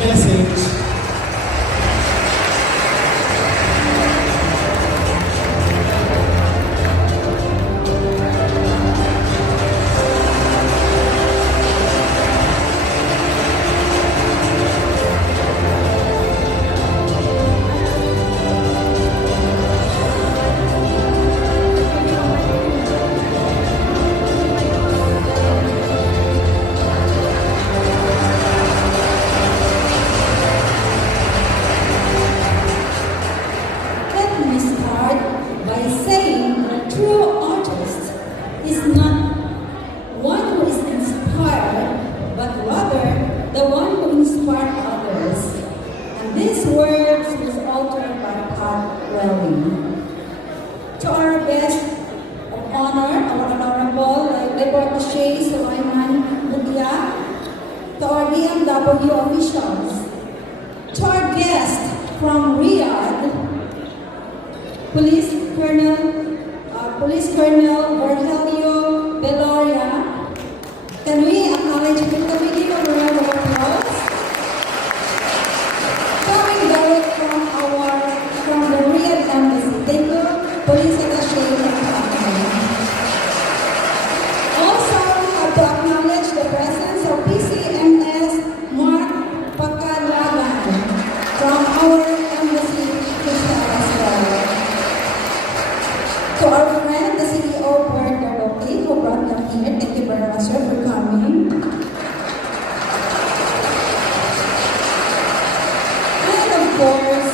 message. Let me start by saying a true artist is not one who is inspired, but rather the one who inspires others. And this words was altered by Pat Welling. To our guest of honor, our Honorable Reportache Sulaiman Mutia, to our DMW officials, to our guest from Riyadh, Police Colonel Virgilio Beloria. Can we acknowledge him? Can we give a round of applause? Coming direct from the Riyadh Embassy. Thank you, Police Attaché Department. Also, we have to acknowledge the presence of PCMS Mark Pacalagan from our embassy as well. To our friend, the CEO of Puerto Roque, who brought them here, thank you very much, sir, for coming. And of course,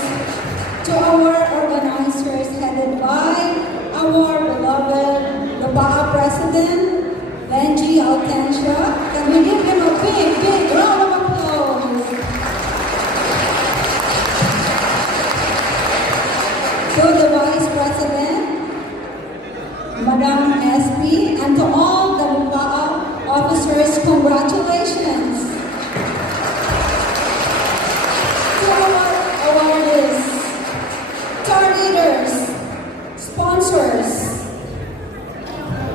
to our organizers headed by our beloved Lupaa President, Benji Altensia. Can we give him a big round of applause? To the Vice President, Madam SP, and to all the Lupaa officers, congratulations. To our awardees, to our leaders, sponsors,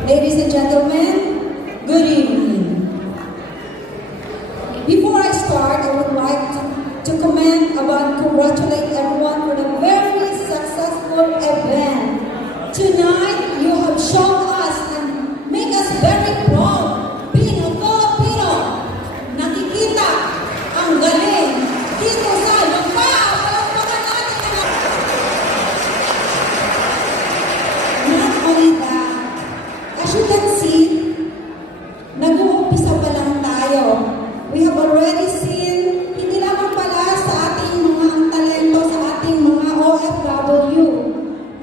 ladies and gentlemen, good evening. Before I start, I would like to comment about congratulate everyone for the very successful event. Tonight, you have shown us and make us very proud being a Filipino. Nakikita ang galing dito sa Lupaa. Palakpakan natin ang Not only that, as you can see, nag-uumpisa pa lang tayo. We have already seen, hindi lamang pala sa ating mga talento, sa ating mga OFW,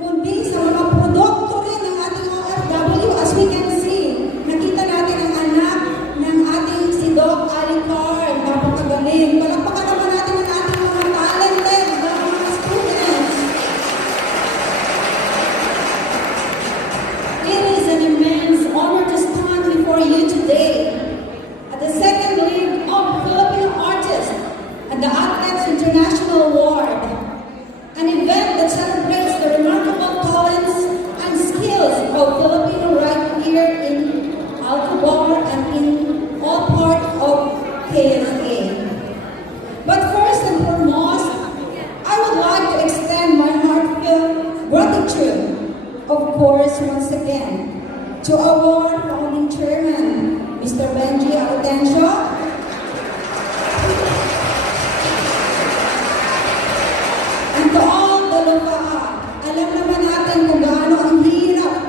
kundi sa mga produkto rin ng ating OFW. As we can see, nakita natin ang anak ng ating si Doc Alicar. Napakagaling. Palakpakan naman natin ang ating mga talented na mga students. It is an immense honor to stand before you today at the Second League of Filipino Artists at the Athletes International Award, an event that celebrates the remarkable talents and skills of Filipino right here in Alcobar and in all parts of KSA. But first and foremost, I would like to extend my heartfelt gratitude, of course, once again, to our founding chairman, Mr. Benji Altensia, and to all the Lupaa. Alam naman natin kung gaano ang hirap.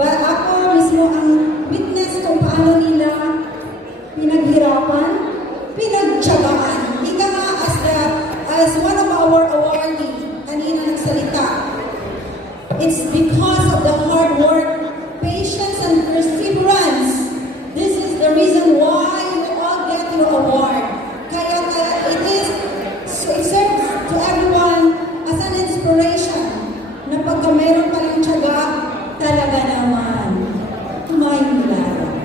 Ako mismo ang witness kung paano nila pinaghirapan, pinagtyagaan. Ika nga as one of our awardees, kanina nagsalita. It's because of the hard work, patience, and perseverance. This is the reason why you all get your award. Kaya it serves to everyone as an inspiration na pagka meron palang tiyaga, talaga naman, may nilalang.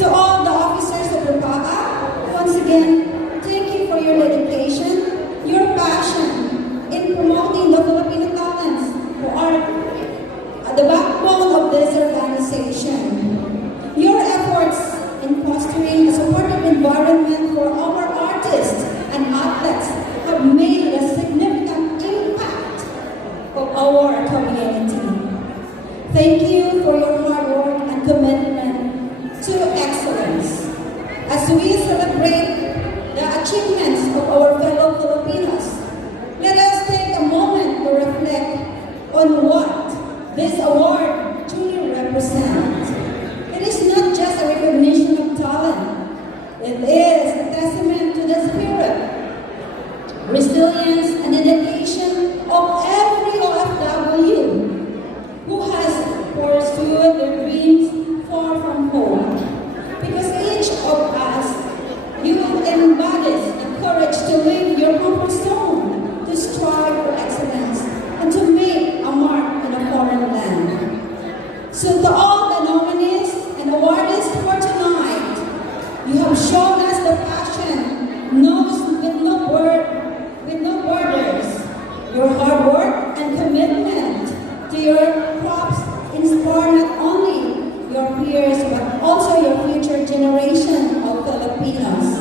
To all the officers of Lupaa, once again, thank you for your dedication, your achievements of our fellow Filipinos, let us take a moment to reflect on what this award truly represents. It is not just a recognition of talent. It is a testament to the spirit, resilience, and dedication of every OFW who has pursued their dreams far from home. Because each of us, you embodies the courage to leave your comfort zone, to strive for excellence, and to make a mark in a foreign land. So to all the nominees and awardees for tonight, you have shown us the passion knows with no borders. Your hard work and commitment to your crops inspire not only your peers but also your future generation of Filipinos.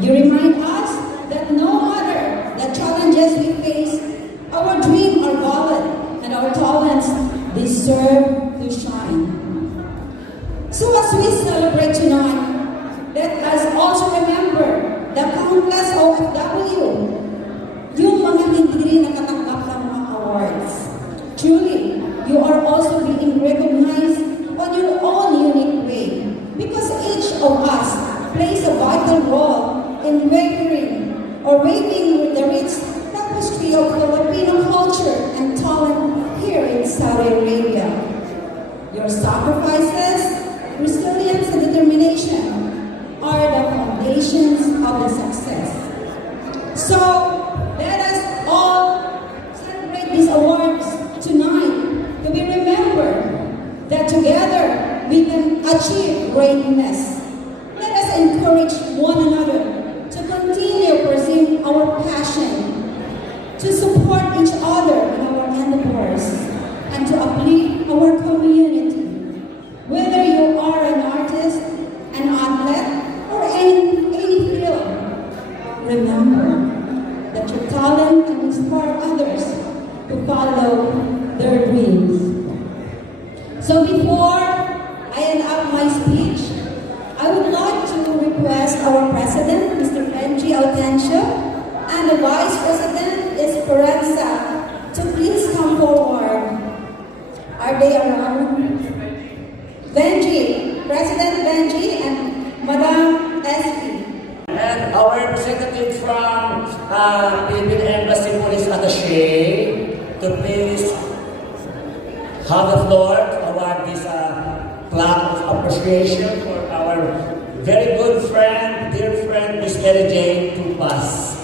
You remind us that no matter the challenges we face, our dreams are valid and our talents deserve to shine. So as we celebrate tonight, let us also remember the countless OFW, yung mga hindi rin nakatanggap ng mga awards. Truly, you are also being recognized on your own unique way because each of us plays a vital role in waving the rich tapestry of Filipino culture and talent here in Saudi Arabia. Your sacrifices, resilience, and determination are the foundations of the success. So, let us all celebrate these awards tonight to be remembered that together we can achieve greatness. Let us encourage one another to continue pursuing our passion, to support each other in our endeavors, and to uplift our community. Whether you are an artist, an athlete, or in any field, remember that your talent can inspire others to follow their dreams. So before I end up my speech, I would like to request our President, Mr. Benji Autencio, and the Vice President, Esperanza, to please come forward. Are they around? Benji, President Benji, and Madam SP. And our representative from Philippine Embassy Police Attaché to please have the floor to award this plaque of appreciation for our very good friend, dear friend, Miss Mary Jane Tupas.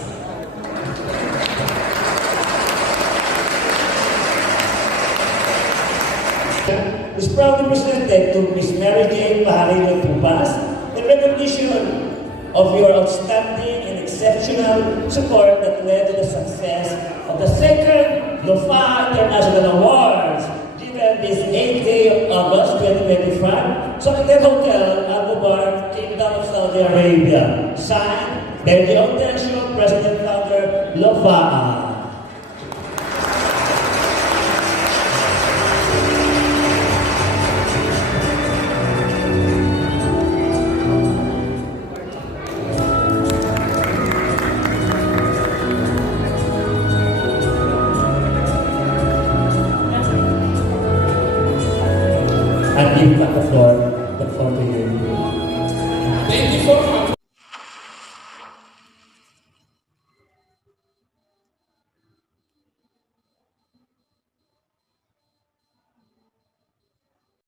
Is proudly presented to Miss Mary Jane Pajarino Tupas in recognition of your outstanding and exceptional support that led to the success of the second LOFA International Awards given this 8th day of August 2025 sa Hotel Abu Bar, Kingdom of Saudi Arabia. Signed, Benji Autencio, President Founder, LOFA.